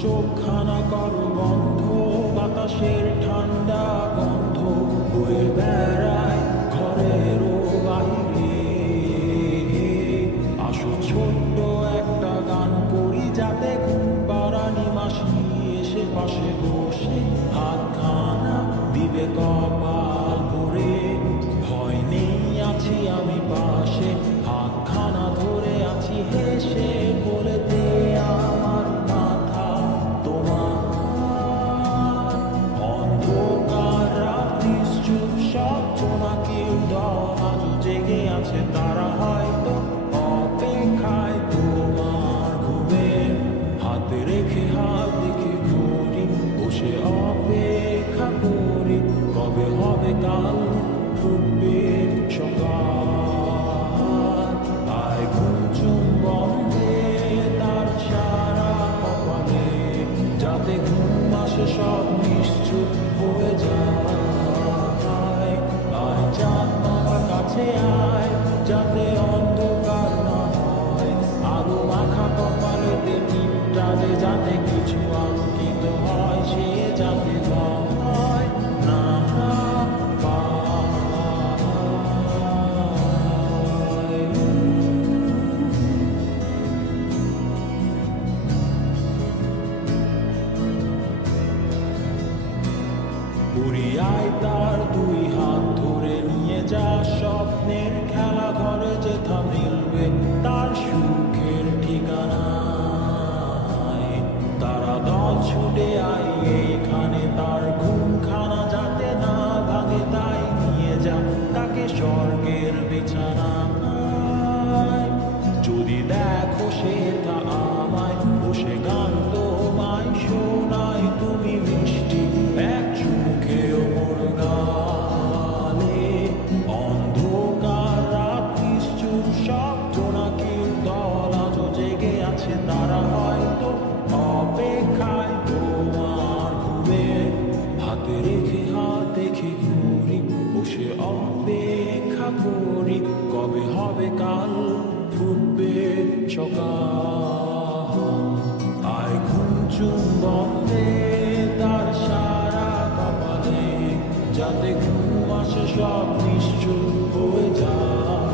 চোখখানা করো বন্ধ, বাতাসের ঠান্ডা গন্ধ বয়ে বেড়ায় ঘরেরও বাইরে। আসো ছোট্ট একটা গান করি, যাতে ঘুম পাড়ানি মাসি এসে পাশে বসে হাতখানা দিবে কপাল ভরে। ভয় নেই, আছি আমি পাশে, হাতখানা ধরে আছি হেসে, বলে দে আমার মাথা তোমার। অন্ধকার রাত্রি চুপ, সব জোনাকির দল আজ জেগে আছে, তারা হয়তো অপেক্ষায় তোমার ঘুমে। হাতে রেখে হাত দেখে ঘুরি, বসে অপেক্ষা করি, কবে হবে কাল ফুটবে সকাল। আয় ঘুম চুম্বন দে তার সারা কপালে, যাতে ঘুম আসে সব নিশ্চুপ হয়ে যায়। আয় চাঁদ বাবার কাছে আয়, যাতে অন্ধকার না হয়, আলো মাখা কপালেতে টিপটালে, যাতে কিছু আলোকিত হয়, সে যাতে ভয় না পায়। পুরিয়ায় তার দুই হাত ধরে নিয়ে যা, স্বপ্নের খেলা ঘরে যেথা মিলবে তার সুখের ঠিকানায়। তারা দল ছুটে আয় এইখানে, তার ঘুমখানা যাতে না ভাঙে, তাই নিয়ে যা তাকে স্বর্গের বিছানায়। যদি দেখো সে তা আমায় বসে গান তোমায় শোনায়, তুমি মিষ্টি এক চোখে ওর গালে। অন্ধকার রাত্রি চুপ, সব জোনাকির দল আজও জেগে আছে, তারা হয়তো অপেক্ষায় তোমার ঘুমে। হাতে রেখে হাত দেখে ঘুরি, বসে অপেক্ষা করি, কবে হবে কাল ফুটবে সকাল। আয় ঘুম চুম্বন দে তার সারা কপালে, যাতে ঘুম আসে সব নিশ্চুপ হয়ে যায়।